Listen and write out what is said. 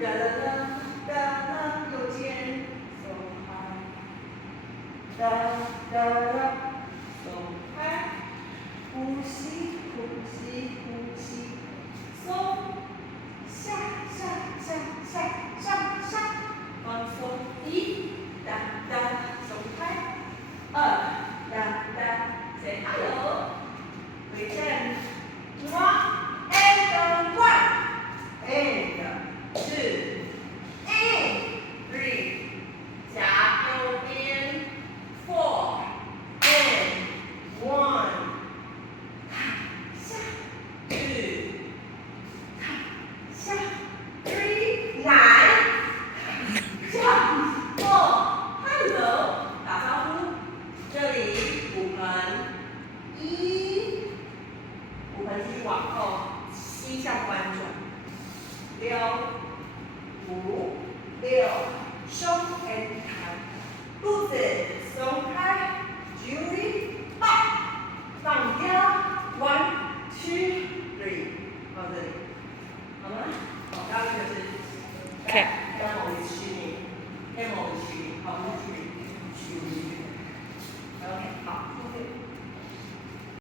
哒哒哒哒哒，右肩松开，哒哒哒松开，呼吸呼吸呼吸，松，下下下下上上，放松一，哒哒松开，二，哒哒，say hello，回正，one and one and two and three，夹右边，four and one，下，two，下，three，来，下，four，hello，打招呼，这里骨盆，一，骨盆继续往后，膝向翻转，六，五，六，胸 and 抬，肚子松开 ，Julie up，放腰 ，one two three， 到这里，好吗？好，刚刚就是 camel is swimming，camel is swimming，好，不是 swimming，OK，好，谢谢。